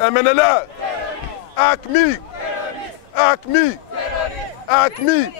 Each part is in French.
MNLA, ACMI, ACMI, ACMI,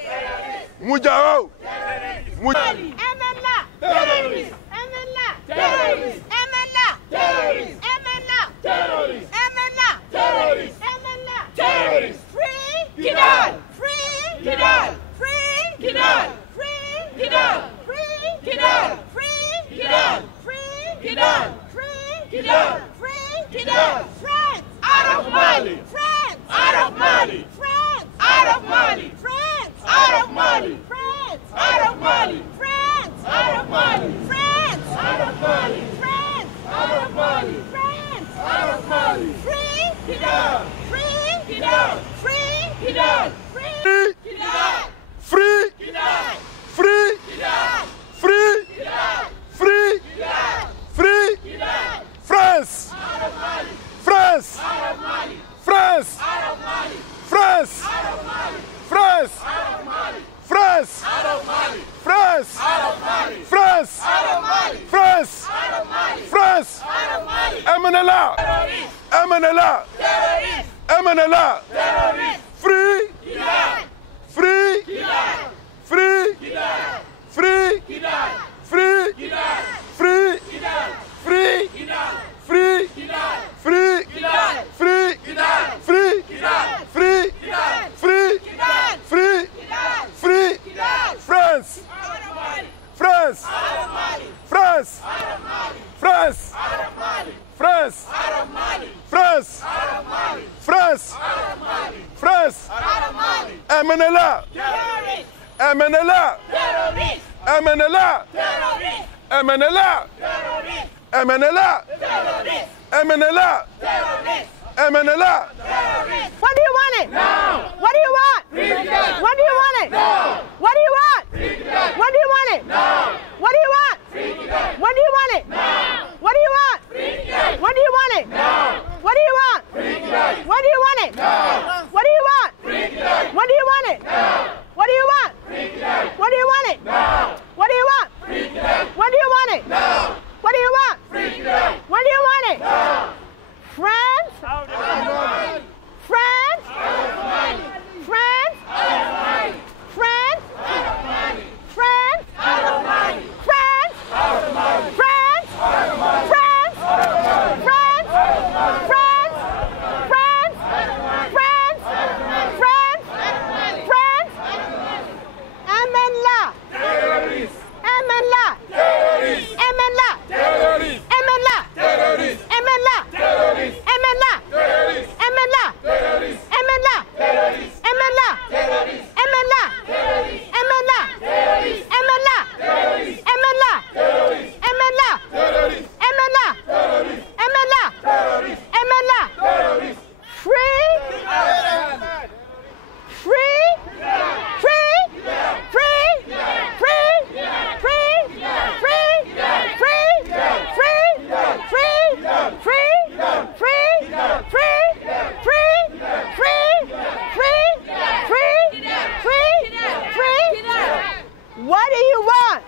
Moujao, MNLA, terroriste, MNLA, terroriste, MNLA, terroriste, MNLA, terroriste, MNLA, terroriste, MNLA, terroriste, free Kidal, free Kidal, free Kidal, free Kidal, free Kidal, free Kidal, free Kidal, free Kidal, free Kidal, France, out of Mali, France, out of Mali, France, out of Mali, France, out of Mali, France, out of Mali, France, out of Mali, France, out of Mali, France, out of Mali, France, out of Mali, free Kidal, free Kidal, free Kidal, free Kidal, free, Kidal, free, Kidal, free, Kidal, free, Kidal, free, Kidal, France, out of Mali, France, out of Mali, France, out of Mali, France, out of Mali, France, out of Mali, France, out of Mali, France, out of Mali, France, out of Mali, France, out of Mali, France, out of Mali, MNLA, terroriste, MNLA, terroriste, MNLA, terroriste, free, Kidal, free, Kidal, free, Kidal, free, Kidal, free, Kidal, free, Kidal, free, Kidal, free, Kidal, free, Kidal, free, Kidal, free, Kidal, free, Kidal, free, Kidal, free, Kidal, free, Kidal, France, out of Mali, France, out of Mali, France, out of Mali, France, out of Mali, France, out of Mali, France, out of Mali, France, out of Mali, France, out of Mali, MNLA, terroriste, MNLA, terroriste, MNLA, terroriste, MNLA, terroriste, MNLA, terroriste, MNLA, terroriste, MNLA. terroriste. When do you want it? Now. What do you want? Kidal. When do you want it? Now. What do you want? Kidal. When do you want it? Now. What do you want? Kidal. When do you want it? Now. What do you want? Kidal. When do you want it? Now. What do you want? Kidal. When do you want it? Now. What do you want? Kidal. When do you want it? Now. What do you want? Kidal. When do you want it? Now. What do you want? Kidal. When do you want it? Now. What do you want? Kidal. When do you want it? Now. France? Out of Mali. France? Out of Mali. France? Out of Mali. France? Out of Mali. France? Out of Mali. France? Out of Mali. France? Out of Mali. France? Out of Mali. France? Out of Mali. France? France? Out of Mali. France? Out of Mali. France? Out of Mali. France? Out of Mali. MNLA! Terroriste. MNLA! Terroriste. MNLA! Terroriste. MNLA! Terroriste. MNLA! Terroriste. MNLA! Terroriste. MNLA! Terroriste. MNLA! Terroriste. MNLA! Terroriste. MNLA! Terroriste. MNLA! Terroriste. MNLA! Terroriste. MNLA! Terroriste. MNLA! Terroriste. MNLA! Terroriste. MNLA! Terroriste. MNLA! Terroriste. Free! Free! Free! Free! Free! Free! Free! Free! Free! Free! Free! Free! Free! Free! Free! Free! Free! Free! Free! What do you want?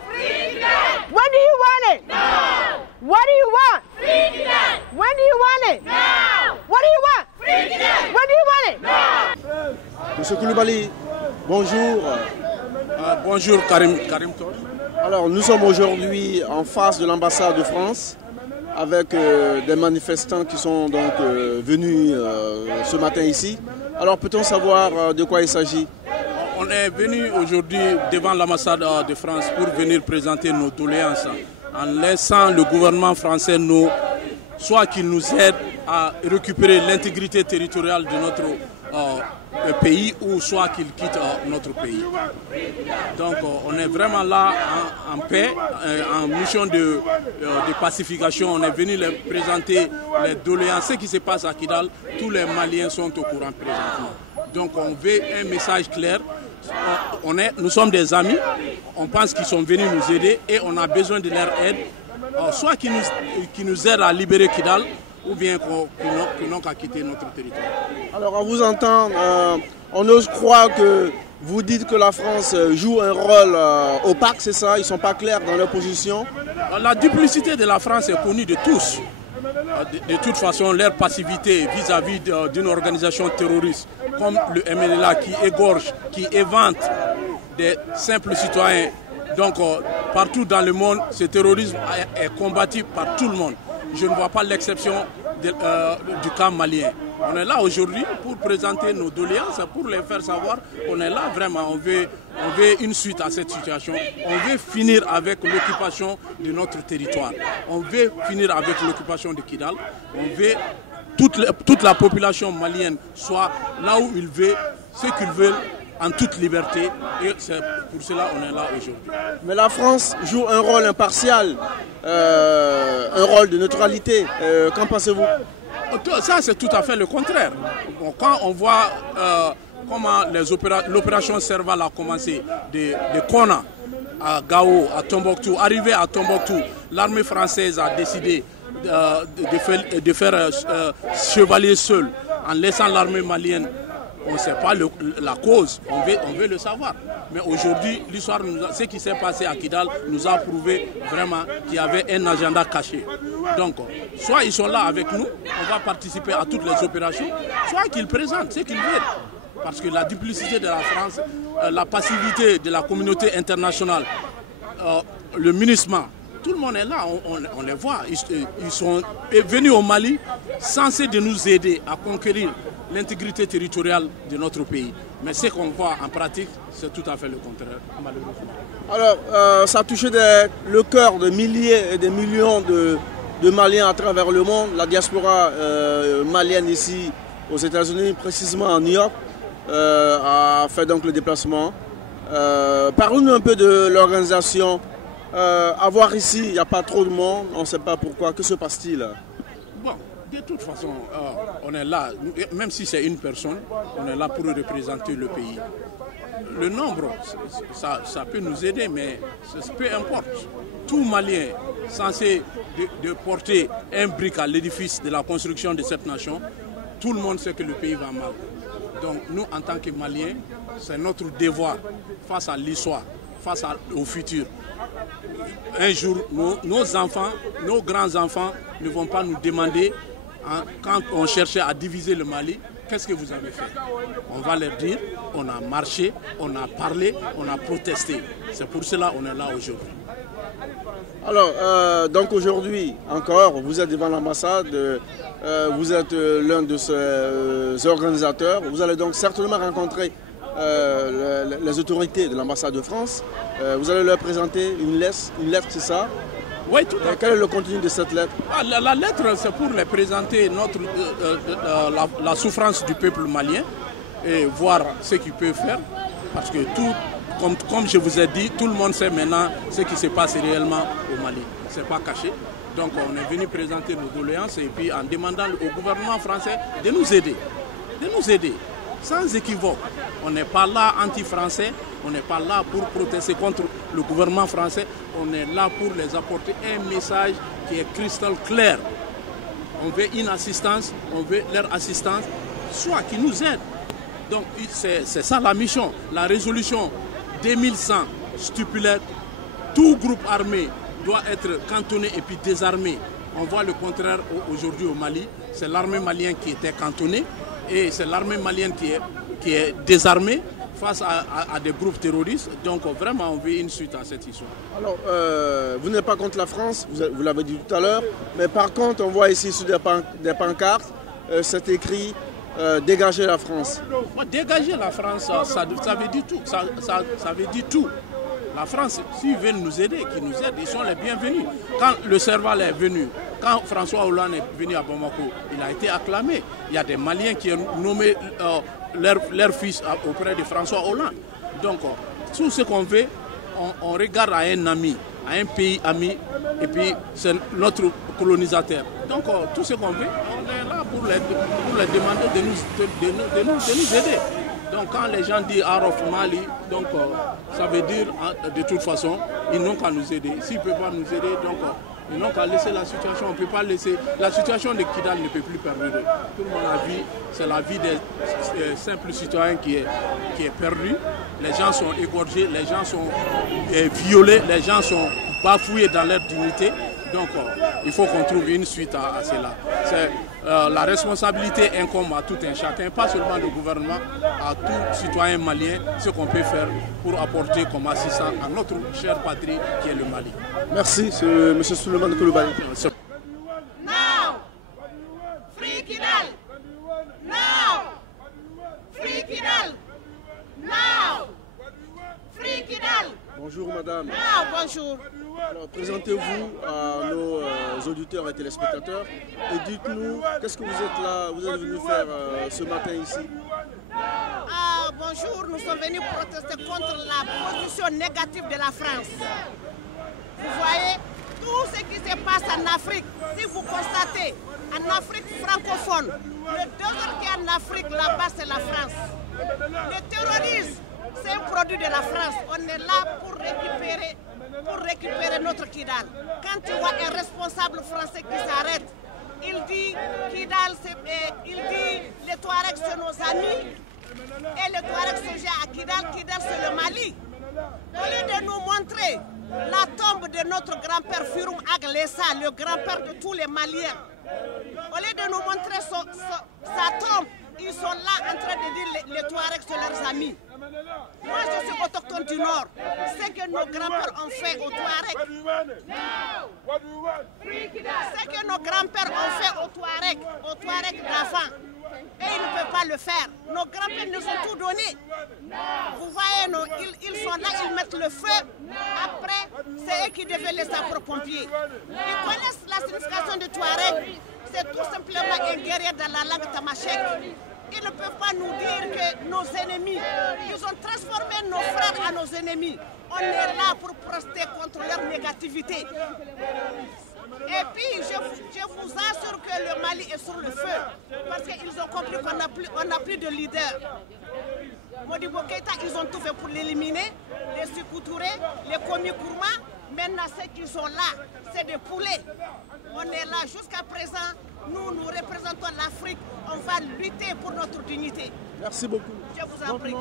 When do you want it? Now. What do you want? Kidal. When do you want it? Now. What do you want? Kidal. When do you want it? Now. Monsieur Koulibaly, bonjour. Bonjour Karim Tosh. Alors nous sommes aujourd'hui en face de l'ambassade de France avec des manifestants qui sont donc venus ce matin ici. Alors peut-on savoir de quoi il s'agit? On est venu aujourd'hui devant l'ambassade de France pour venir présenter nos doléances en laissant le gouvernement français soit qu'il nous aide à récupérer l'intégrité territoriale de notre pays ou soit qu'il quitte notre pays. Donc on est vraiment là en paix, en mission de pacification. On est venu les présenter les doléances. Ce qui se passe à Kidal, tous les Maliens sont au courant présentement. Donc on veut un message clair. Nous sommes des amis, on pense qu'ils sont venus nous aider et on a besoin de leur aide. Soit qu'ils nous aident à libérer Kidal ou bien qu'ils n'ont qu'à quitter notre territoire. Alors on vous entend, on ose croire que vous dites que la France joue un rôle opaque, c'est ça? Ils ne sont pas clairs dans leur position? La duplicité de la France est connue de tous. de toute façon, leur passivité vis-à-vis d'une organisation terroriste comme le MNLA qui égorge, qui évente des simples citoyens. Donc, partout dans le monde, ce terrorisme est combattu par tout le monde. Je ne vois pas l'exception du cas malien. On est là aujourd'hui pour présenter nos doléances, pour les faire savoir qu'on est là vraiment. On veut une suite à cette situation. On veut finir avec l'occupation de notre territoire. On veut finir avec l'occupation de Kidal. On veut toute la population malienne soit là où il veut, ce qu'ils veulent, en toute liberté. Et c'est pour cela qu'on est là aujourd'hui. Mais la France joue un rôle impartial, un rôle de neutralité. Qu'en pensez-vous? Ça, c'est tout à fait le contraire. Bon, quand on voit comment l'opération Serval a commencé de Kona à Gao, à Tombouctou, arrivé à Tombouctou, l'armée française a décidé de faire chevalier seul en laissant l'armée malienne. On ne sait pas la cause, on veut le savoir. Mais aujourd'hui, l'histoire, ce qui s'est passé à Kidal nous a prouvé vraiment qu'il y avait un agenda caché. Donc, soit ils sont là avec nous, on va participer à toutes les opérations, soit qu'ils présentent ce qu'ils veulent. Parce que la duplicité de la France, la passivité de la communauté internationale, le munissement, tout le monde est là, on les voit. Ils sont venus au Mali censés de nous aider à conquérir l'intégrité territoriale de notre pays. Mais ce qu'on voit en pratique, c'est tout à fait le contraire, malheureusement. Alors, ça a touché le cœur de milliers et de millions de Maliens à travers le monde. La diaspora malienne ici aux États-Unis, précisément à New York, a fait donc le déplacement. Parlons-nous un peu de l'organisation. À voir ici, il n'y a pas trop de monde, on ne sait pas pourquoi. Que se passe-t-il? Bon, de toute façon, on est là, même si c'est une personne, on est là pour représenter le pays. Le nombre, ça peut nous aider, mais peu importe. Tout Malien censé de porter un brick à l'édifice de la construction de cette nation, tout le monde sait que le pays va mal. Donc nous, en tant que Maliens, c'est notre devoir face à l'histoire, face au futur. Un jour, nos enfants, nos grands-enfants ne vont pas nous demander, quand on cherchait à diviser le Mali, qu'est-ce que vous avez fait? On va leur dire, on a marché, on a parlé, on a protesté. C'est pour cela qu'on est là aujourd'hui. Alors, donc aujourd'hui encore, vous êtes devant l'ambassade, vous êtes l'un de ces organisateurs. Vous allez donc certainement rencontrer les autorités de l'ambassade de France. Vous allez leur présenter une lettre, c'est ça? Oui, tout à fait. Quel est le contenu de cette lettre? La lettre, c'est pour les présenter la souffrance du peuple malien et voir ce qu'ils peuvent faire. Parce que comme je vous ai dit, tout le monde sait maintenant ce qui se passe réellement au Mali. Ce n'est pas caché. Donc on est venu présenter nos doléances et puis en demandant au gouvernement français de nous aider. De nous aider. Sans équivoque. On n'est pas là anti-français, on n'est pas là pour protester contre le gouvernement français, on est là pour les apporter un message qui est cristal clair. On veut une assistance, on veut leur assistance, soit qui nous aide. Donc c'est ça la mission. La résolution 2100 stipule tout groupe armé doit être cantonné et puis désarmé. On voit le contraire aujourd'hui au Mali. C'est l'armée malienne qui était cantonnée et c'est l'armée malienne qui est désarmée face à des groupes terroristes. Donc vraiment, on veut une suite à cette histoire. Alors, vous n'êtes pas contre la France, vous l'avez dit tout à l'heure, mais par contre, on voit ici sur des pancartes, c'est écrit « Dégagez la France ». Dégager la France, ça veut dire tout. Ça veut dire tout. La France, s'ils veulent nous aider, qu'ils nous aident, ils sont les bienvenus. Quand le Serval est venu, quand François Hollande est venu à Bamako, il a été acclamé. Il y a des Maliens qui ont nommé leur fils auprès de François Hollande. Donc, tout ce qu'on fait, on regarde à un ami, à un pays ami, et puis c'est notre colonisateur. Donc, tout ce qu'on fait, on est là pour les demander de nous aider. Donc quand les gens disent Araf Mali, donc ça veut dire de toute façon, ils n'ont qu'à nous aider. S'ils ne peuvent pas nous aider, donc ils n'ont qu'à laisser la situation. On ne peut pas laisser. La situation de Kidal ne peut plus perdurer. Tout le monde a vu, c'est la vie des simples citoyens qui est perdue. Les gens sont égorgés, les gens sont violés, les gens sont bafoués dans leur dignité. Donc il faut qu'on trouve une suite à cela. La responsabilité incombe à tout un chacun, pas seulement le gouvernement, à tout citoyen malien, ce qu'on peut faire pour apporter comme assistance à notre chère patrie qui est le Mali. Merci, M. Souleymane Coulibaly. Now! Free Kidal! Now! Free Kidal! Now! Free Kidal! Bonjour madame. Now, bonjour. Alors, présentez-vous à nos auditeurs et téléspectateurs et dites-nous qu'est-ce que vous êtes là, vous êtes venu faire ce matin ici. Bonjour, nous sommes venus protester contre la position négative de la France. Vous voyez, tout ce qui se passe en Afrique, si vous constatez, en Afrique francophone, le deuxième qui est en Afrique, là-bas, c'est la France. Le terrorisme, c'est un produit de la France. On est là pour récupérer notre Kidal. Quand tu vois un responsable français qui s'arrête, il dit Kidal, il dit les Touaregs c'est nos amis et les Touaregs se gèrent à Kidal, Kidal c'est le Mali. Au lieu de nous montrer la tombe de notre grand-père Firoum Aglessa, le grand-père de tous les Maliens, au lieu de nous montrer sa tombe, ils sont là en train de dire les Touaregs sont leurs amis. Moi je suis autochtone du Nord. Ce que nos grands-pères ont fait aux Touaregs, ce que nos grands-pères ont fait aux Touaregs d'avant, et ils ne peuvent pas le faire. Nos grands-pères nous ont tout donné. Vous voyez, ils sont là, ils mettent le feu. Après, c'est eux qui devaient les sapeurs-pompiers. Ils connaissent la signification de Touareg. C'est tout simplement un guerrier dans la langue tamashek. Ils ne peuvent pas nous dire que nos ennemis, ils ont transformé nos frères en nos ennemis. On est là pour protester contre leur négativité. Et puis, je vous assure que le Mali est sur le feu, parce qu'ils ont compris qu'on n'a plus de leader. Modibo Keïta, ils ont tout fait pour l'éliminer, les Sékou Touré, les Komi Kourma. Maintenant, ceux qui sont là, c'est des poulets. On est là jusqu'à présent. Nous représentons l'Afrique. On va lutter pour notre dignité. Merci beaucoup. Je vous en prie.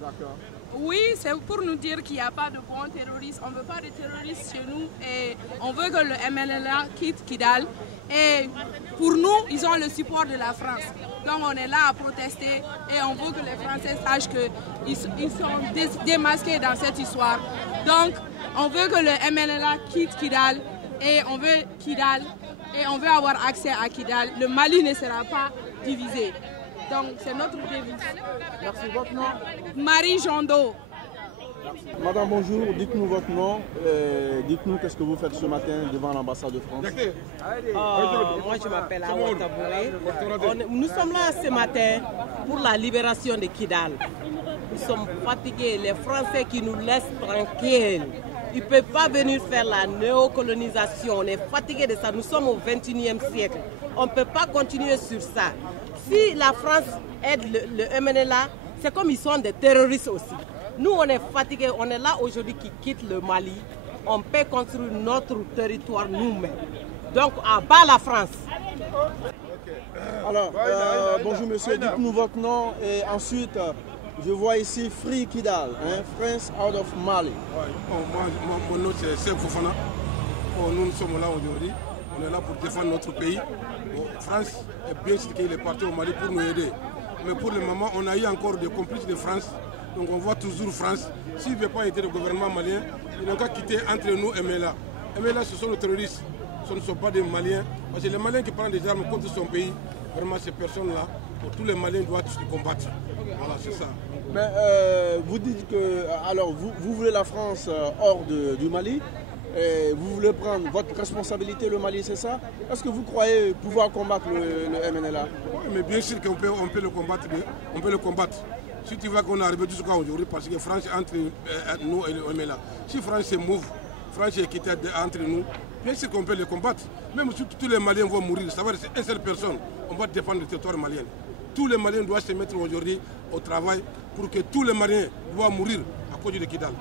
D'accord. Oui, c'est pour nous dire qu'il n'y a pas de bons terroristes. On ne veut pas de terroristes chez nous et on veut que le MNLA quitte Kidal. Et pour nous, ils ont le support de la France. Donc on est là à protester et on veut que les Français sachent qu'ils sont démasqués dans cette histoire. Donc on veut que le MNLA quitte Kidal et on veut Kidal et on veut avoir accès à Kidal. Le Mali ne sera pas divisé. Donc c'est notre devise. Merci. Votre nom? Marie Jondo. Madame, bonjour. Dites-nous votre nom. Dites-nous qu'est-ce que vous faites ce matin devant l'ambassade de France. Moi, je m'appelle Awa Tabouré. Nous sommes là ce matin pour la libération de Kidal. Nous sommes fatigués. Les Français qui nous laissent tranquilles. Ils ne peuvent pas venir faire la néocolonisation. On est fatigués de ça. Nous sommes au XXIe siècle. On ne peut pas continuer sur ça. Si la France aide le MNLA, c'est comme ils sont des terroristes aussi. Nous, on est fatigués. On est là aujourd'hui qui quitte le Mali. On peut construire notre territoire nous-mêmes. Donc, à bas la France. Alors, bonjour monsieur, dites-nous votre nom et ensuite, je vois ici Free Kidal, hein, France out of Mali. Mon nom c'est Seb Fofana. Nous sommes là aujourd'hui. On est là pour défendre notre pays. France est bien sûr qu'il est parti au Mali pour nous aider. Mais pour le moment, on a eu encore des complices de France. Donc on voit toujours France. S'il ne veut pas aider le gouvernement malien, il n'a qu'à quitter entre nous et MNLA. MNLA, ce sont les terroristes. Ce ne sont pas des Maliens. Parce que les Maliens qui prennent des armes contre son pays, vraiment ces personnes-là, tous les Maliens doivent se combattre. Voilà, c'est ça. Mais vous dites que, alors vous voulez la France hors du Mali, et vous voulez prendre votre responsabilité le Mali, c'est ça? Est-ce que vous croyez pouvoir combattre le MNLA? Oui, mais bien sûr qu'on peut, on peut le combattre. On peut le combattre. Si tu vois qu'on est arrivé jusqu'à aujourd'hui, parce que France est entre nous et le MNLA. Si France se move, France est quittée entre nous, bien sûr qu'on peut le combattre. Même si tous les Maliens vont mourir, ça va être une seule personne, on va défendre le territoire malien. Tous les Maliens doivent se mettre aujourd'hui au travail pour que tous les Maliens doivent mourir à cause de Kidal.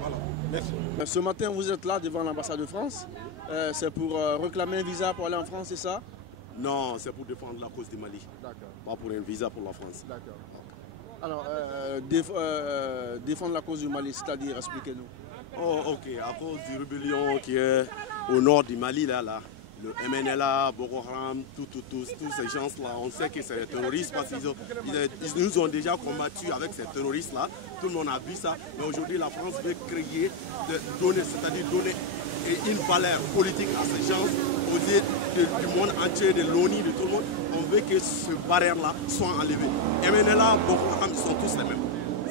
Voilà, merci. Ce matin, vous êtes là devant l'ambassade de France. C'est pour réclamer un visa pour aller en France, c'est ça? Non, c'est pour défendre la cause du Mali. D'accord. Pas pour un visa pour la France. D'accord. Alors, défendre la cause du Mali, c'est-à-dire, expliquez-nous. Oh, ok. À cause du rébellion qui est au nord du Mali, là, le MNLA, Boko Haram, tous ces gens-là, on sait que c'est des terroristes parce qu'ils nous ont déjà combattus avec ces terroristes-là. Tout le monde a vu ça. Mais aujourd'hui, la France veut créer, donner une valeur politique à ces gens, aux yeux du monde entier, de l'ONU, de tout le monde. On veut que ce barrière-là soit enlevé. MNLA, Boko Haram, ils sont tous les mêmes.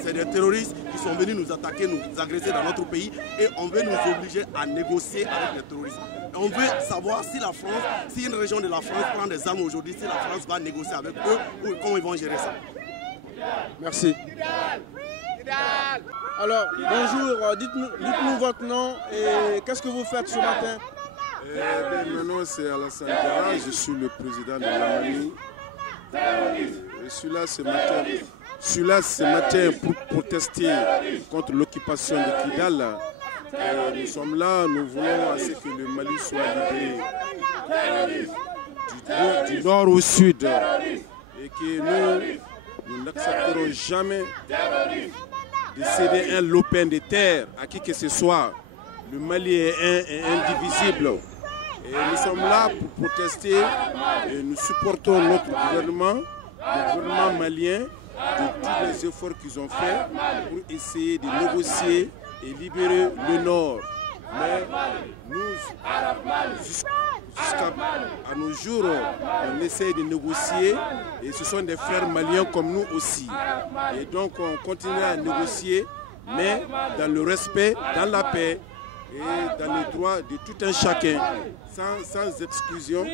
C'est des terroristes qui sont venus nous attaquer, nous agresser dans notre pays et on veut nous obliger à négocier avec les terroristes. Et on veut savoir si la France, si une région de la France prend des armes aujourd'hui, si la France va négocier avec eux ou comment ils vont gérer ça. Merci. Alors, bonjour, dites-nous votre nom et qu'est-ce que vous faites ce matin? Mon nom c'est Alassane Diarra, je suis le président de la Mali. Je suis là ce matin pour protester contre l'occupation de Kidal. Nous sommes là, nous voulons à ce que le Mali soit libéré du nord au sud et que nous n'accepterons jamais de céder un lopin de terre à qui que ce soit. Le Mali est un et indivisible. Et nous sommes là pour protester et nous supportons notre gouvernement, le gouvernement malien, de tous les efforts qu'ils ont faits pour essayer de négocier et libérer le Nord. Mais nous, jusqu'à nos jours, on essaye de négocier et ce sont des frères maliens comme nous aussi. Et donc on continue à négocier, mais dans le respect, dans la paix et dans les droits de tout un chacun, sans exclusion.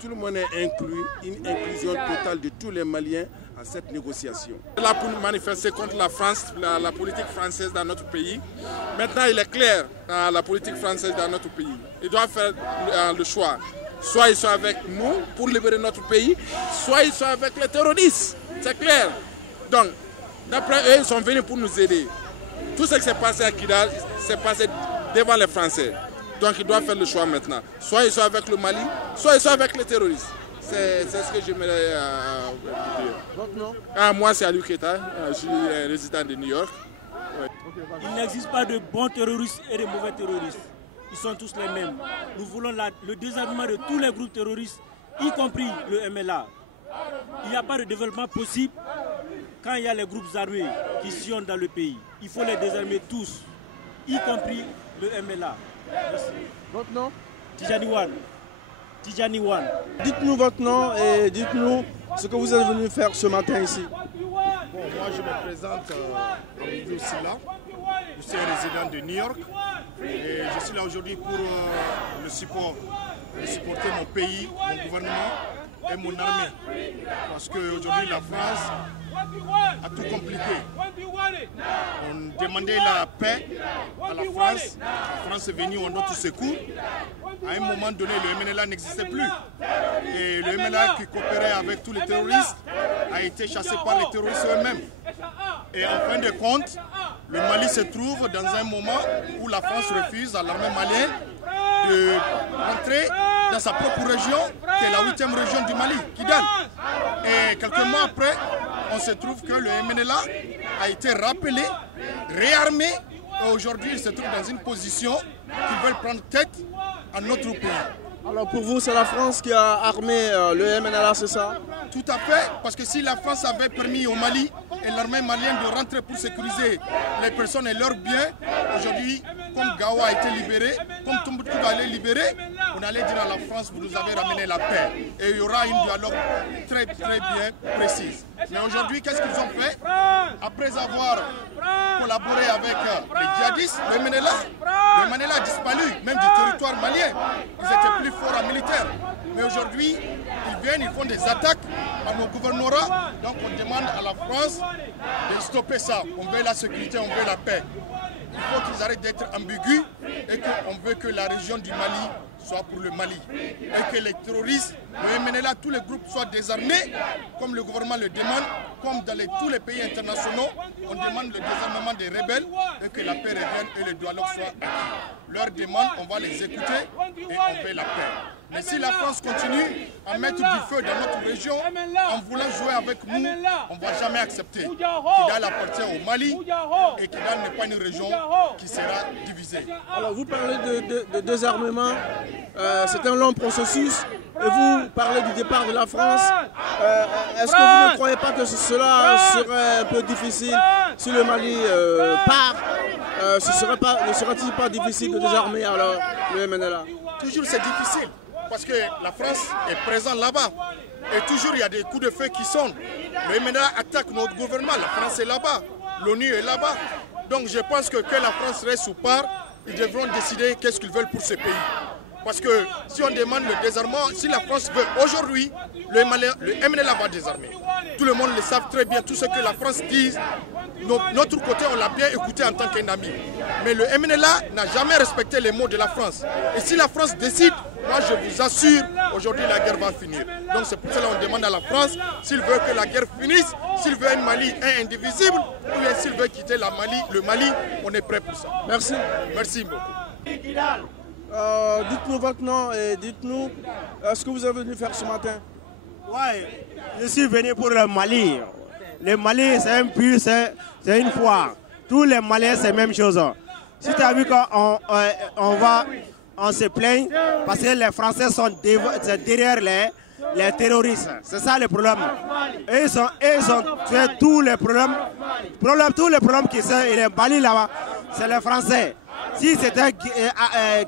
Tout le monde est inclus, une inclusion totale de tous les Maliens à cette négociation. Là pour nous manifester contre la France, la politique française dans notre pays. Maintenant, il est clair, la politique française dans notre pays. Ils doivent faire le choix. Soit ils sont avec nous pour libérer notre pays, soit ils sont avec les terroristes. C'est clair. Donc, d'après eux, ils sont venus pour nous aider. Tout ce qui s'est passé à Kidal, s'est passé devant les Français. Donc, ils doivent faire le choix maintenant. Soit ils sont avec le Mali, soit ils sont avec les terroristes. C'est ce que j'aimerais dire. Votre nom? Moi, c'est Aliou Keita. Je suis résident de New York. Ouais. Il n'existe pas de bons terroristes et de mauvais terroristes. Ils sont tous les mêmes. Nous voulons le désarmement de tous les groupes terroristes, y compris le MLA. Il n'y a pas de développement possible quand il y a les groupes armés qui sillonnent dans le pays. Il faut les désarmer tous, y compris le MLA. Merci. Votre nom? Tijani Wan. Tijani Wan. Dites-nous votre nom et dites-nous ce que vous êtes venu faire ce matin ici. Bon, moi je me présente Amadou Silla. Je suis un résident de New York et je suis là aujourd'hui pour supporter mon pays, mon gouvernement et mon armée. Parce qu'aujourd'hui la France a tout compliqué. On demandait la paix à la France. La France est venue en notre secours. À un moment donné, le MNLA n'existait plus. Et le MNLA qui coopérait avec tous les terroristes a été chassé par les terroristes eux-mêmes. Et en fin de compte, le Mali se trouve dans un moment où la France refuse à l'armée malienne de rentrer dans sa propre région, qui est la 8e région du Mali, Kidal. Et quelques mois après, on se trouve que le MNLA a été rappelé, réarmé, et aujourd'hui il se trouve dans une position qu'ils veulent prendre tête à notre pays. Alors pour vous, c'est la France qui a armé le MNLA, c'est ça? Tout à fait, parce que si la France avait permis au Mali et l'armée malienne de rentrer pour sécuriser les personnes et leurs biens, aujourd'hui, comme Gao a été libéré, comme Tombouctou a été libéré, on allait dire à la France, vous nous avez ramené la paix. Et il y aura une dialogue très bien précise. Mais aujourd'hui, qu'est-ce qu'ils ont fait? Après avoir collaboré avec les djihadistes, le MNLA a disparu, même du territoire malien. Ils étaient plus forts en militaire. Mais aujourd'hui, ils viennent, ils font des attaques à nos gouvernorats. Donc on demande à la France de stopper ça. On veut la sécurité, on veut la paix. Il faut qu'ils arrêtent d'être ambigus et qu'on veut que la région du Mali soit pour le Mali. Et que les terroristes, le MNLA, tous les groupes soient désarmés, comme le gouvernement le demande, comme dans tous les pays internationaux, on demande le désarmement des rebelles et que la paix revienne et le dialogue soit acquis. Leurs demandes, on va les écouter et on veut la paix. Mais si la France continue à mettre du feu dans notre région en voulant jouer avec nous, on ne va jamais accepter. Kidal appartient au Mali et Kidal n'est pas une région qui sera divisée. Alors vous parlez de désarmement, c'est un long processus et vous parlez du départ de la France. Est-ce que vous ne croyez pas que cela serait un peu difficile si le Mali part? Ne serait-il pas difficile de désarmer alors le MNLA? Toujours c'est difficile. Parce que la France est présente là-bas. Et toujours il y a des coups de feu qui sonnent. Le MNLA attaque notre gouvernement. La France est là-bas. L'ONU est là-bas. Donc je pense que la France reste ou part, ils devront décider qu'est-ce qu'ils veulent pour ce pays. Parce que si on demande le désarmement, si la France veut aujourd'hui, le MNLA va désarmer. Tout le monde le sait très bien, tout ce que la France dit. Notre côté, on l'a bien écouté en tant qu'un ami. Mais le MNLA n'a jamais respecté les mots de la France. Et si la France décide, moi je vous assure, aujourd'hui la guerre va finir. Donc c'est pour cela qu'on demande à la France s'il veut que la guerre finisse, s'il veut un Mali indivisible, ou bien s'il veut quitter le Mali, on est prêt pour ça. Merci. Merci beaucoup. Dites-nous votre nom et dites-nous ce que vous êtes venu faire ce matin. Oui, je suis venu pour le Mali. Le Mali, c'est un but, c'est une foi. Tous les Maliens, c'est la même chose. Si tu as vu qu'on on se plaint parce que les Français sont derrière les terroristes. C'est ça le problème. Et ils ont fait tous les problèmes. Tous les problèmes qui sont le Mali là-bas, c'est les Français. Si c'était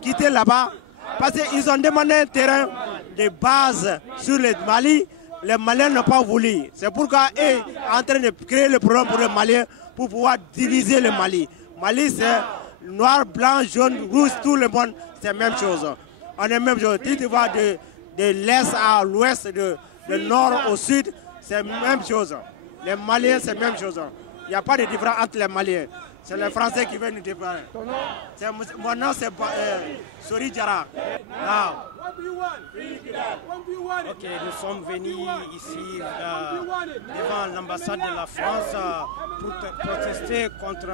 quitté là-bas, parce qu'ils ont demandé un terrain de base sur le Mali, les Maliens n'ont pas voulu. C'est pourquoi ils sont en train de créer le problème pour les Maliens pour pouvoir diviser le Mali. Mali, c'est noir, blanc, jaune, rouge, tout le monde, c'est la même chose. On est même chose. Si tu vas de l'est à l'ouest, de nord au sud, c'est la même chose. Les Maliens, c'est la même chose. Il n'y a pas de différence entre les Maliens. C'est les Français qui viennent nous défendre. Mon nom, c'est Sori Diarra. Ok, nous sommes venus ici devant l'ambassade de la France pour protester contre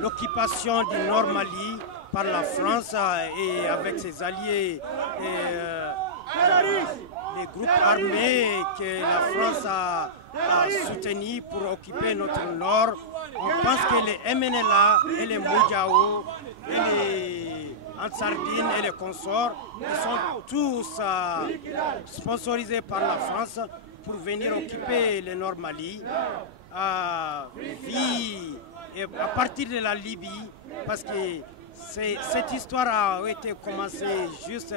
l'occupation du Nord Mali par la France et avec ses alliés les groupes armés que la France a soutenus pour occuper notre nord. On pense que les MNLA et les Moudjahou et les Ansardine et les consorts, ils sont tous sponsorisés par la France pour venir occuper le Nord Mali à partir de la Libye, parce que cette histoire a été commencée juste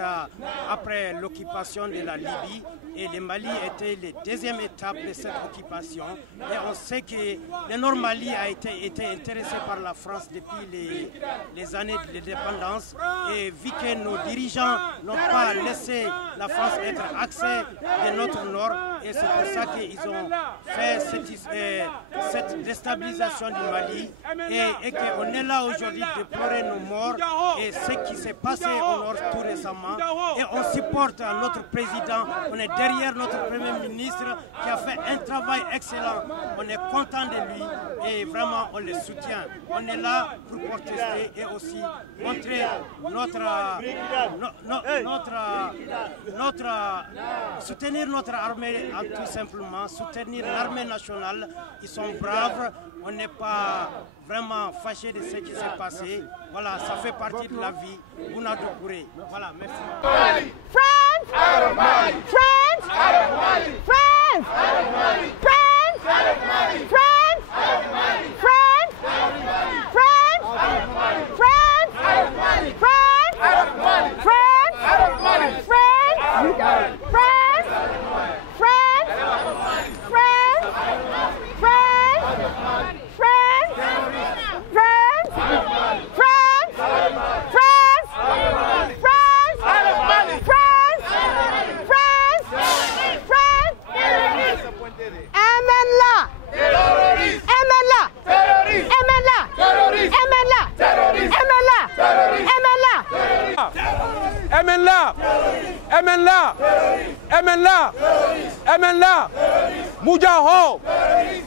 après l'occupation de la Libye et le Mali était la deuxième étape de cette occupation. Et on sait que le Nord Mali a été intéressé par la France depuis les années de l'indépendance et vu que nos dirigeants n'ont pas laissé la France être accès de notre nord et c'est pour ça qu'ils ont fait cette déstabilisation du Mali et qu'on est là aujourd'hui de pleurer nos morts et ce qui s'est passé au nord tout récemment et on supporte notre président, on est derrière notre premier ministre qui a fait un travail excellent, on est content de lui et vraiment on le soutient. On est là pour protester et aussi montrer soutenir notre armée tout simplement, soutenir l'armée nationale, ils sont braves, on n'est pas vraiment fâché de ce qui s'est passé. Voilà, ça fait partie de la vie. Bouna-Doucouré. Voilà, merci. Friends! Out of Mali! Friends! Out of Mali! Friends! Out of Mali! Friends! Out of Mali! Friends! Out of Mali! Friends! Out of Mali! Friends! Out of Mali! Friends! Out of Mali! Friends! Out of Mali! Friends! Out of Mali! Friends! You got it. Friends! Friends! Friends! Friends! Friends! MNLA, Moudjahou,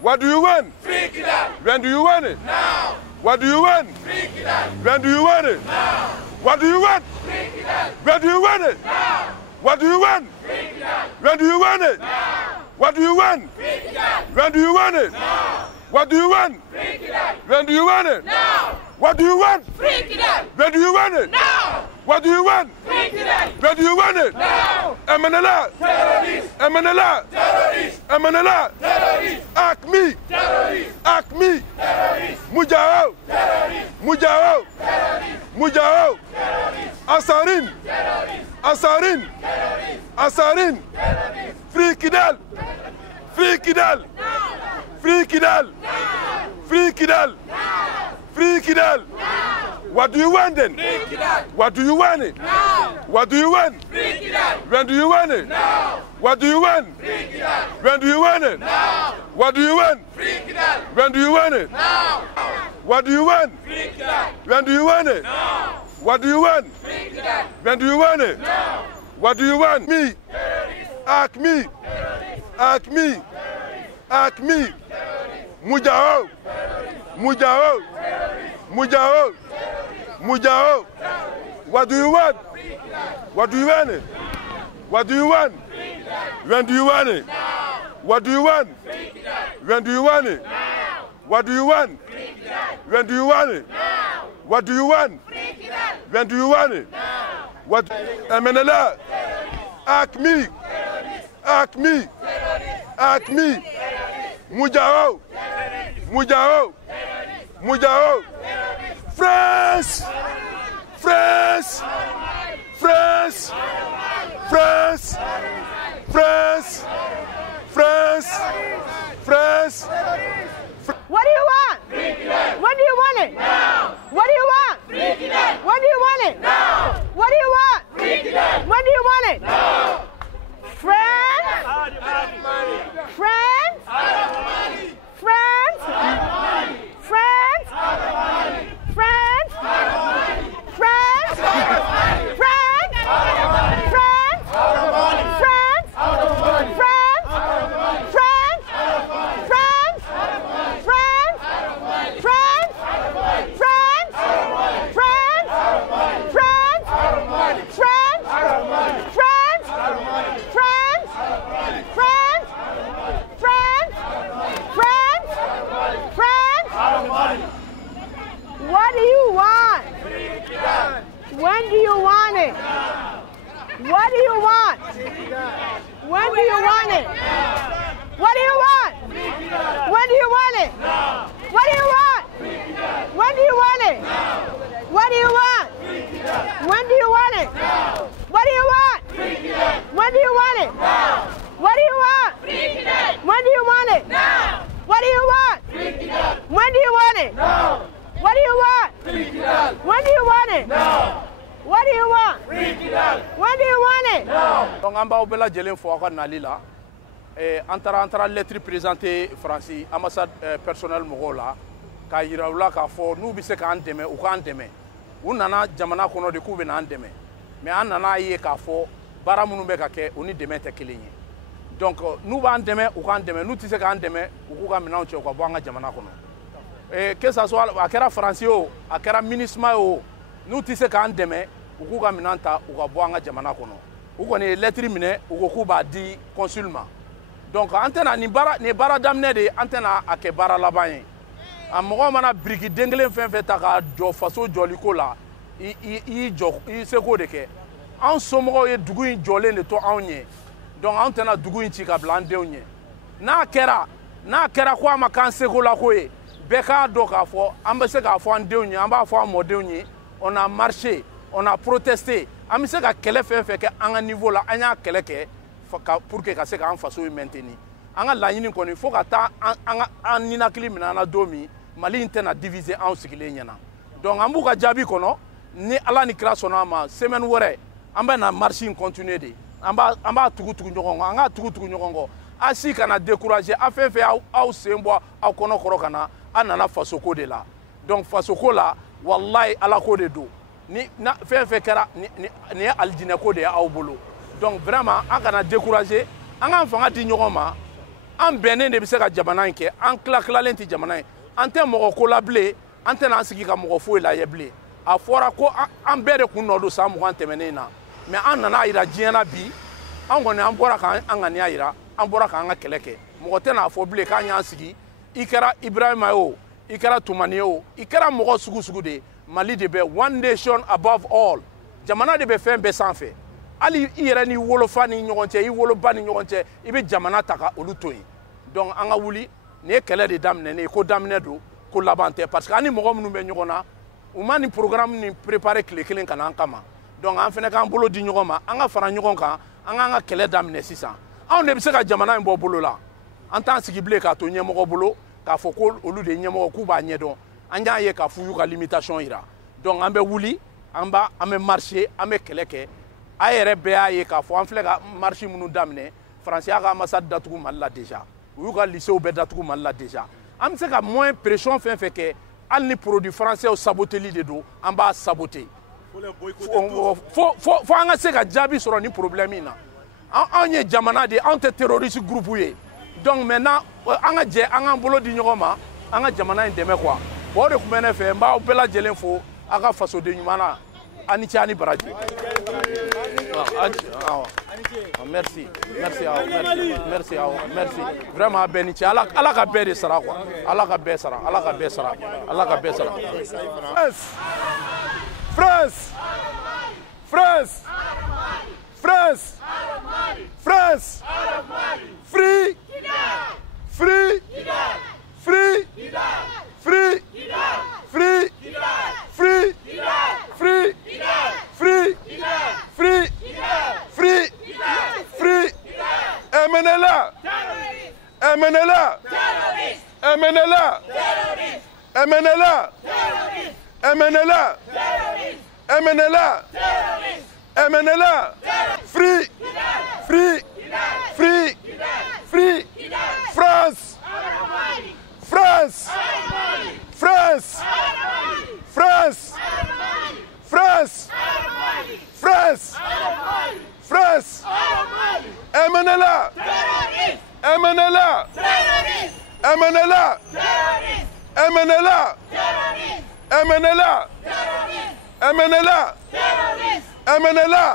What do you want? Free Kidal. When do you want it? Now. What do you want? Free Kidal. When do you want it? Now. What do you want? Free Kidal. When do you want it? Now. What do you want? Free Kidal. When do you want it? Now. What do you want? Free Kidal. When do you want it? Now. What do you want? Free Kidal. When do you want it? Now. What do you want? Free Kidal. When do you want it? Now. What do you want? Free Kidal. When do you want it? Now. MNLA. Terrorist. MNLA. Terrorist. MNLA. Terrorist. ACMI. Terrorist. ACMI. Terrorist. Mujahou. Terrorist. Mujahou. Terrorist. Mujahou. Terrorist. Ansarine. Terrorist. Ansarine. Terrorist. Ansarine. Terrorist. Free Kidal. Free Kidal. Free Kidal. Free Kidal. Free Kidal. What do you want then? Free Kidal. What do you want it? Now. What do you want? Free Kidal. When do you want it? Now. What do you want? Free Kidal. When do you want it? Now. What do you want? Free Kidal. When do you want it? Now. What do you want? Free Kidal. When do you want it? Now. What do you want? Free Kidal. When do you want it? Now. What do you want? Me. ACMI. ACMI. ACMI. Mujahou. Mujahou. Mujahou. Mujahou. What do you want? What do you want it? What do you want? When do you want it? What do you want? When do you want it? What do you want? When do you want it? What do you want? When do you want it? What? MNLA. ACMI. ACMI. ACMI. Mujahou. Mujahou. Mujahou. France. France. France. France. France. France. France. What do you want? When do you want it? Now. What do you want? Free Kidal. When do you want it? Now. What do you want? Free Kidal. When do you want it? Now. France? France? France? France? France? France? France? France? France? What do you want? When do you want it? What do you want? When do you want it? What do you want? When do you want it? What do you want? When do you want it? What do you want? When do you want it? What do you want? When do you want it? What do you want? When do you want it? What do you want? When do you want it? What do you want? When do you want it? What do you want? When do you want it? Donc an b'aw bɛɛ lajɛlen fo aw ka nali la. An taara lettre présentée France ambassade personnel mɔgɔw la k'a yira u la k'a fɔ n'u bɛ se k'an dɛmɛ u k'an dɛmɛ. U nana jamana kɔnɔ de k'u bɛ n'an dɛmɛ. Mais an nana ye k'a fɔ baara minnu bɛ ka kɛ u ni dɛmɛ tɛ kelen ye. Donc n'u b'an dɛmɛ u k'an dɛmɛ n'u tɛ se k'an dɛmɛ u k'u ka minɛnw cɛ u ka bɔ an ka jamana kɔnɔ. Que ça soit a kɛra France ye o a kɛra MINUSMA ye o n'u tɛ se k'an dɛmɛ u k'u ka minɛn ta u ka bɔ an ka jamana kɔnɔ. U kɔni ye lettre minɛ u ko k'u b'a di consul ma. Donc an tɛna nin baara daminɛ de an tɛna a kɛ baara laban ye. A mɔgɔ mana biriki den kelen fɛn fɛn ta ka jɔ faso jɔliko la i seko de kɛ. Anw somɔgɔw ye dugu in jɔlen de to anw ɲɛ. Donc anw tɛna dugu in ci ka bila an denw ɲɛ. N'a kɛra ko a ma k'an seko la ko ye bɛɛ k'a dɔn k'a fɔ an bɛ se k'a fɔ an denw ye an b'a fɔ an mɔdenw ye on a marché on a protesté an bɛ se ka kɛlɛ fɛn fɛn kɛ an ka niveau la an y'a kɛlɛ kɛ pour que ka se k'an faso in maintenir an ka laɲini kɔni fo ka taa an ninakili minɛ an na don min Mali in tɛna diviser anw sigilen ɲɛna donc an b'u ka jaabi kɔnɔ ni Ala ni kira sɔnna a ma semaine wɛrɛ an bɛ na marche in continuer de an b'a tugu ɲɔgɔn kɔ an k'a tugu ɲɔgɔn kɔ a si kana décourager a fɛn fɛn aw sen bɔ aw kɔnɔ kɔrɔ ka na an nana fasoko de la donc fasoko la wallahi ala ko de do ni fɛn fɛn kɛra ni ye alijinɛ ko de ye aw bolo donc vraiment an kana décourager an k'an fanga di ɲɔgɔn ma an bɛnnen de bɛ se ka jamana in kɛ an tilalen tɛ jamana in an tɛ mɔgɔ ko la bilen an tɛ n'an sigi ka mɔgɔ foyi lajɛ bilen a fɔra ko an bɛɛ de kun nɔ don san 20 tɛmɛnen na mais an nana yira diɲɛ na bi an kɔni an bɔra k'an ŋaniya yira an bɔra k'an ka kɛlɛ kɛ mɔgɔ tɛ n'a fɔ bilen k'an y'an sigi i kɛra Ibrahima ye o i kɛra Tumani ye o i kɛra mɔgɔ sugu sugu de Mali de bɛ one nation above all jamana de bɛ fɛn bɛɛ sanfɛ hali i yɛrɛ ni wolofa ni ɲɔgɔn cɛ i woloba ni ɲɔgɔn cɛ i bɛ jamana ta ka olu to yen donc an ka wuli nin ye kɛlɛ de daminɛ ne ko daminɛ don ko laban tɛ parce que an ni mɔgɔ minnu bɛ ɲɔgɔn na u ma ni programme ni préparer tile kelen ka na an kama donc an fana k'an bolo di ɲɔgɔn ma an ka fara ɲɔgɔn kan an k'an ka kɛlɛ daminɛ sisan anw de bɛ se ka jamana in bɔ bolo la an t'an sigi bilen k'a to ɲɛmɔgɔ bolo k'a fɔ ko olu de ɲɛmɔgɔ k'u b'a ɲɛdɔn an y'a ye k'a f'u y'u ka limitation yira donc an bɛ wuli an bɛ marcher an bɛ kɛlɛ kɛ a yɛrɛ bɛɛ y'a ye k'a fɔ an filɛ ka marche minnu daminɛ faransi y'a ka ambassade datugu Mali la déjà u y'u ka lycéw bɛɛ datugu Mali la déjà an bɛ se ka moyen pression fɛn fɛn kɛ hali ni produit français saboteli de don an b'a saboter fo an ka se ka jaabi sɔrɔ ni problème in na anw ye jamana de anw tɛ terroriste groupe ye donc maintenant an ka jɛ an k'an bolo di ɲɔgɔn ma an ka jamana in dɛmɛ quoi o de tun bɛ ne fɛ n b'aw bɛɛ lajɛlen fo a ka fasoden ɲuman na a ni ce a ni baraji merci merci vraiment a bɛɛ ni ce ala ka bɛɛ de sara quoi ala ka bɛɛ sara ala ka bɛɛ sara ala ka bɛɛ sara France France France France free free free free free free free free free free free MNLA MNLA MNLA MNLA MNLA MNLA MNLA free free free free France France France France France France France MNLA MNLA MNLA MNLA MNLA MNLA MNLA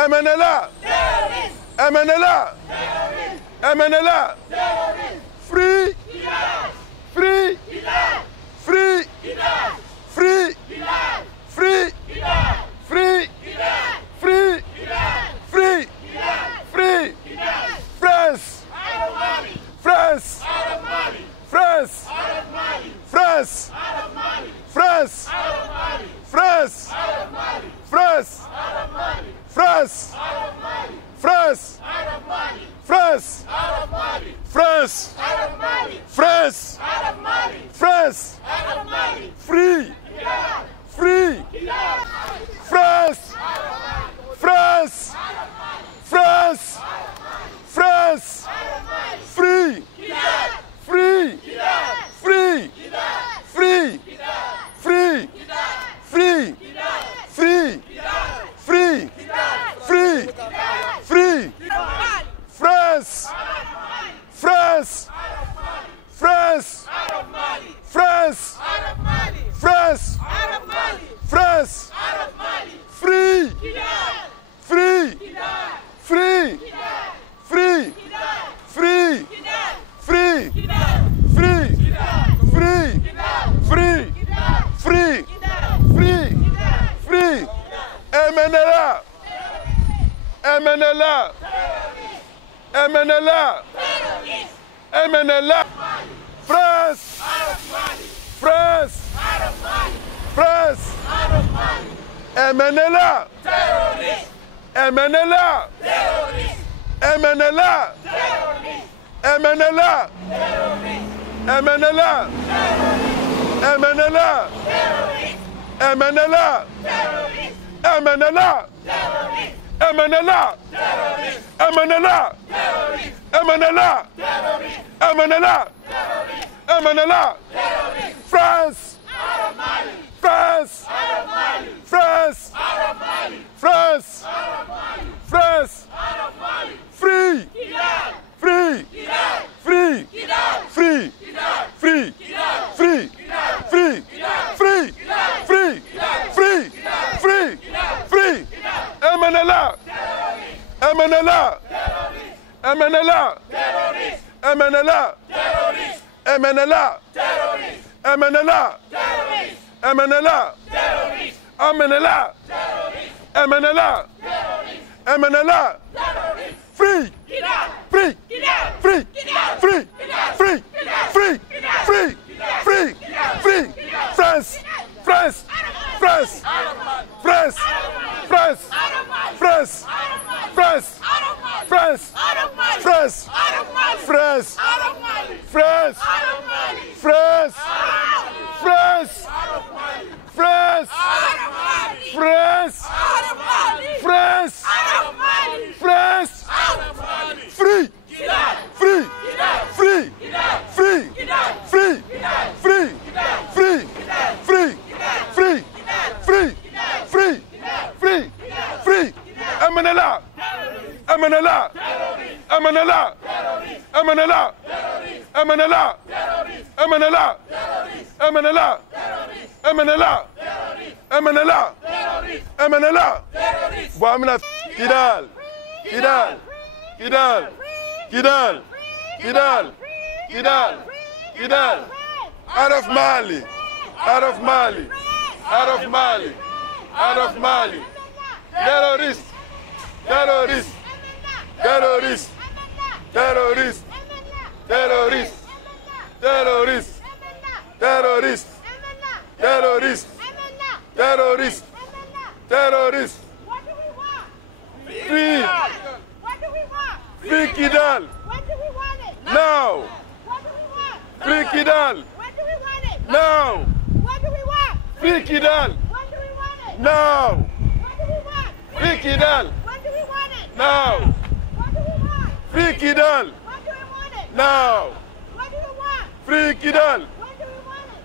MNLA MNLA MNLA free free free free free free free free free France France France France France France France France France France France France France free free France France France France free free free free free free free free free free France France France France France France free free free free free free free free free free free free MNLA MNLA MNLA MNLA France France France MNLA MNLA MNLA MNLA MNLA MNLA MNLA MNLA MNLA MNLA MNLA MNLA MNLA France France France France France free free MNLA, MNLA, MNLA, MNLA, MNLA, MNLA, MNLA, free, free, free, free, free, free, free, free, free, France, France, France, France, France, France, France, France, France, France, France, France, France, France, France, France, France, free, free, free, free, free, free, free, free, free, free, free, free, free, MNLA, MNLA, MNLA, MNLA, MNLA, MNLA, MNLA, MNLA, MNLA, MNLA, Boamna, Kidal, Kidal, Kidal, Kidal, Kidal, Kidal, Kidal, out of Mali, out of Mali, out of Mali, out of Mali, terrorists, terrorists, terrorists, terrorists, terrorists, terrorists, terrorists, terrorists, terrorists, terrorists, free, free Kidal, now, free Kidal, now, free Kidal, now, free Kidal, now, free Kidal, now, free Kidal,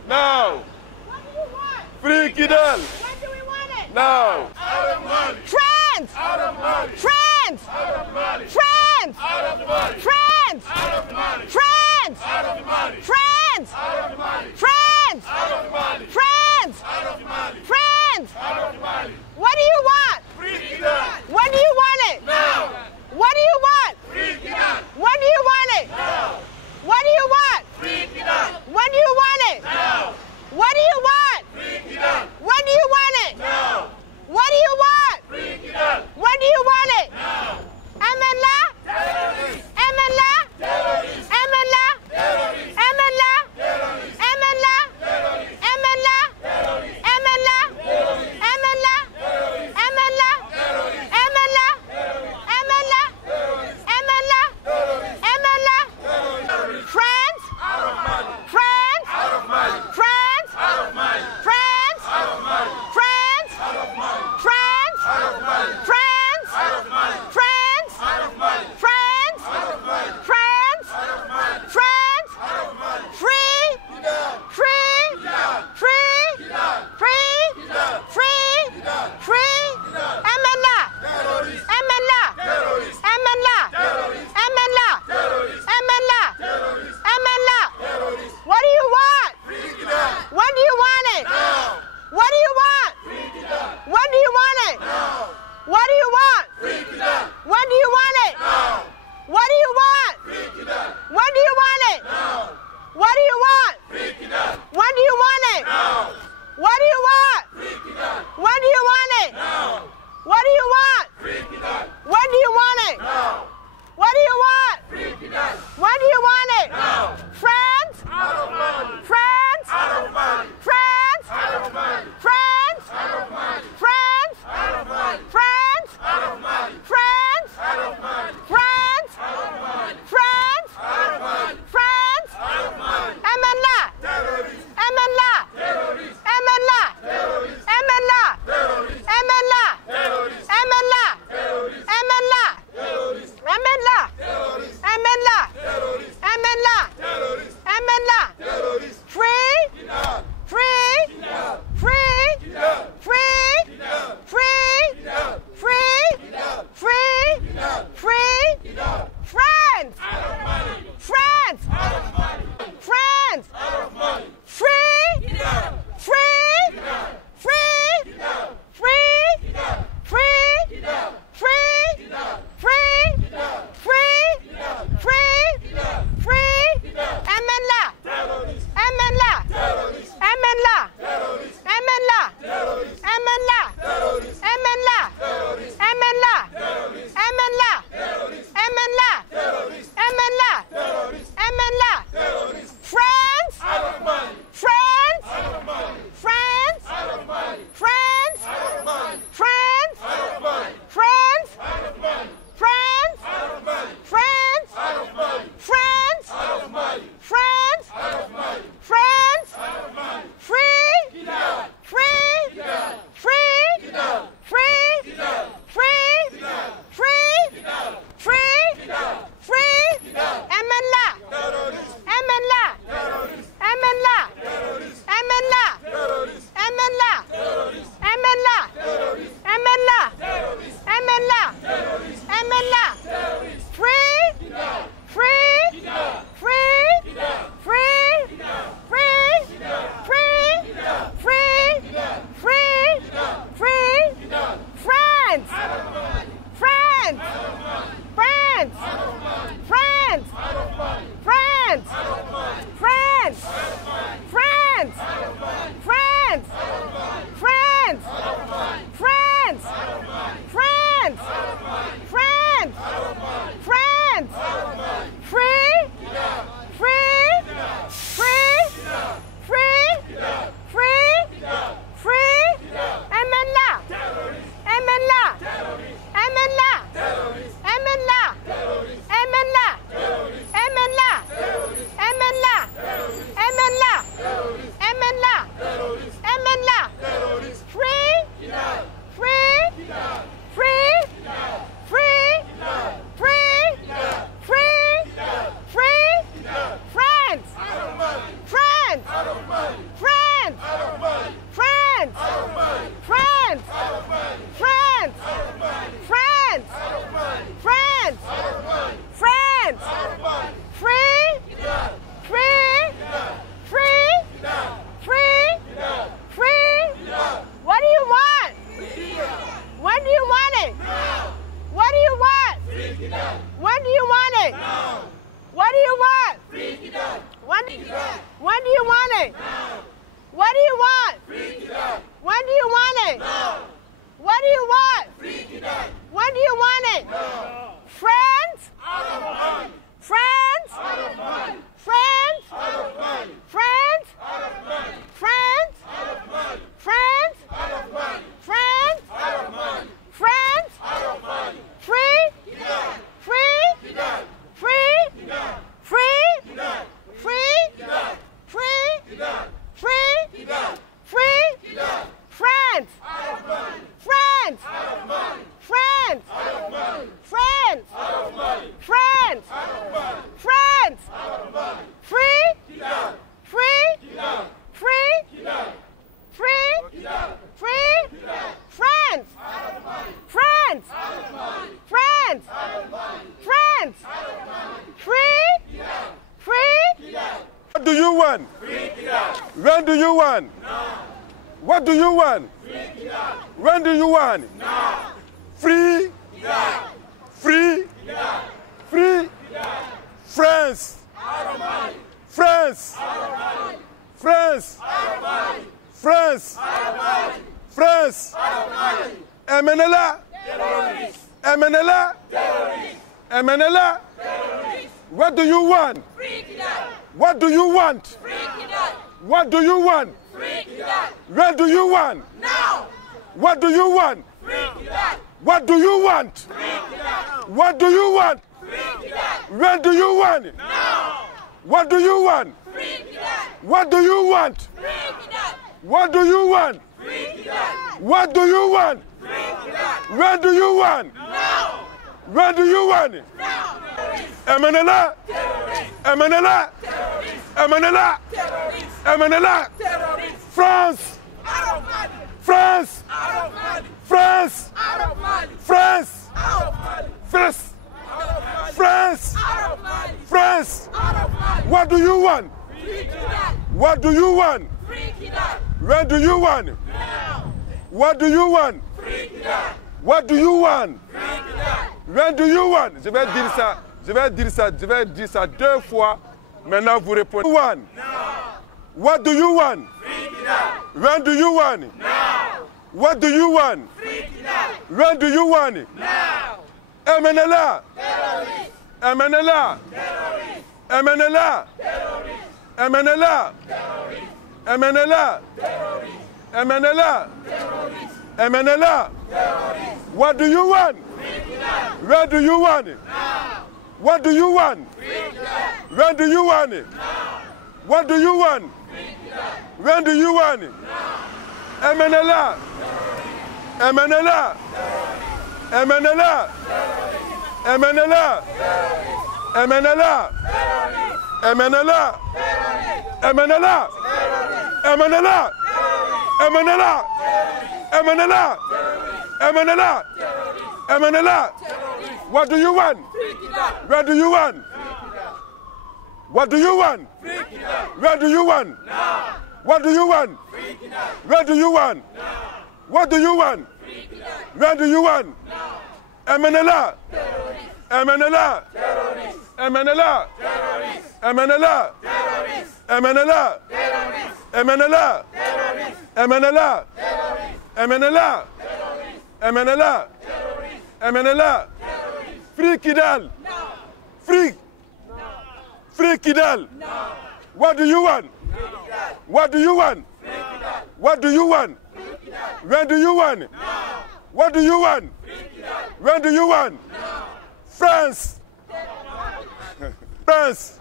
now, free Kidal, now, France! France! France! France! France! France! France! France! France! What do you want? When do you want it? Now. What do you want? When do you want it? Now. What do you want? When do you want it? Now. What do you want? When do you want it? Now. What do you want? When do you want it? Now. MNLA? MNLA? MNLA? France! France! France! France! France! France! France! Free! Free! Free! Free! Free! Free! Amène-la! Amène-la! Amène-la! Amène-la! Amène-la! Amène-la! Amène-la! Amène-la! Amène-la! Amène-la! Free! Free! Free! Free! Free! Free! Free! France! France! France! France! France! France! France! France! France! Free! Free! Free! Free! Free! What do you want? When do you want it? What do you want? When do you want it? What do you want? When do you want it? What do you want? When do you want it? What do you want? When do you want it? France? France? France? France? France? France? France? France? Free? Free? Free? Free? Free? Free? Free? Free? France! France! France! France! France! France! Free? Free? Free? Free? Free? France! France! France! France! Free? Free? What do you want? When do you want? What do you want? When do you want? Free? Free? Free? France! France! France! France! France! MNLA! MNLA! MNLA! What do you want? What do you want? What do you want? Where do you want? Now! What do you want? What do you want? What do you want? Where do you want? Now! What do you want? What do you want? What do you want? What do you want? Where do you want? Where do you want? MNLA! MNLA! MNLA! MNLA! France! France! France! France! France! France! France! What do you want? What do you want? Where do you want? What do you want? What do you want? Where do you want? Je vais dire ça 2 fois. Maintenant vous répondez. What do you want? When do you want? What do you want? When do you want? MNLA! MNLA! MNLA! MNLA! MNLA! MNLA! MNLA! What do you want? Where do you want? What do you want? Where do you want? What do you want? Where do you want? MNLA! MNLA! MNLA! MNLA! MNLA! MNLA! MNLA! MNLA! MNLA! MNLA! MNLA! MNLA! What do you want? Where do you want? What do you want? Where do you want? What do you want? Where do you want? What do you want? Where do you want? MNLA! MNLA! MNLA! MNLA! MNLA, MNLA, MNLA, MNLA, MNLA, MNLA, Free Kidal, free, free Kidal. What do you want? What do you want? What do you want? When do you want? What do you want? When do you want? France. France.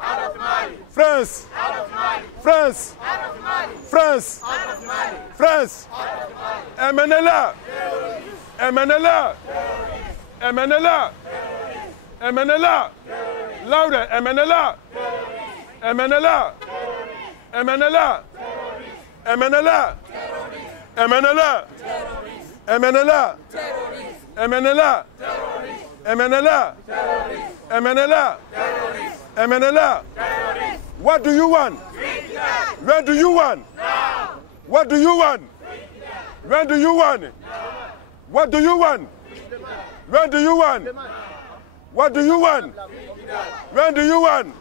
France. France. France. France. MNLA. MNLA. MNLA. MNLA. Louder. MNLA. MNLA. MNLA. MNLA. MNLA. MNLA. MNLA. MNLA. MNLA. MNLA. What do you want? Where do you want? What do you want? Where do you want? What do you want? Where do you want? What do you want? Where do you want?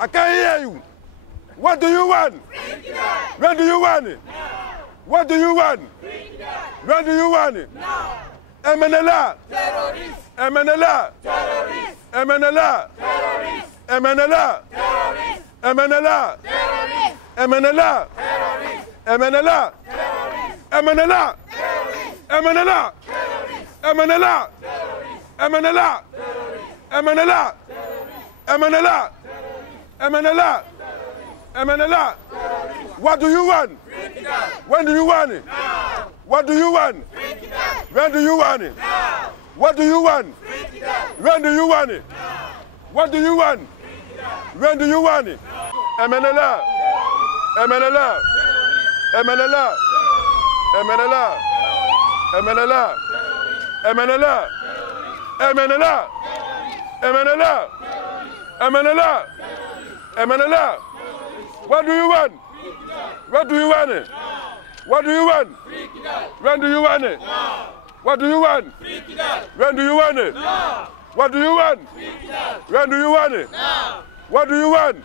I can't hear you. What do you want? Where do you want? What do you want? Where do you want? MNLA. MNLA. MNLA. MNLA. MNLA. MNLA. MNLA. MNLA. MNLA. MNLA. MNLA. MNLA. MNLA. MNLA. MNLA. What do you want? When do you want it? What do you want? When do you want it? What do you want? When do you want it? What do you want? When do you want it? MNLA. MNLA. MNLA. MNLA. MNLA. MNLA. MNLA. MNLA. MNLA. MNLA. What do you want? What do you want it? What do you want? When do you want it? What do you want? When do you want it? What do you want? When do you want it? What do you want?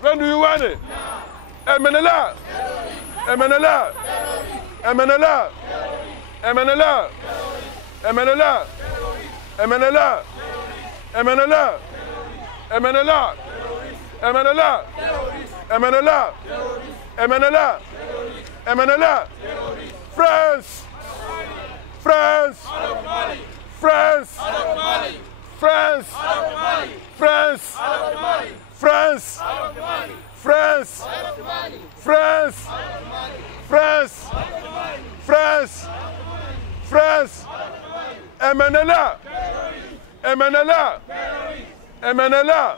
When do you want it? MNLA. MNLA. MNLA. MNLA. MNLA. MNLA. MNLA. MNLA. MNLA. MNLA. MNLA. MNLA. France. France. France. France. France. France. France. France. France. France. France. MNLA. MNLA. MNLA.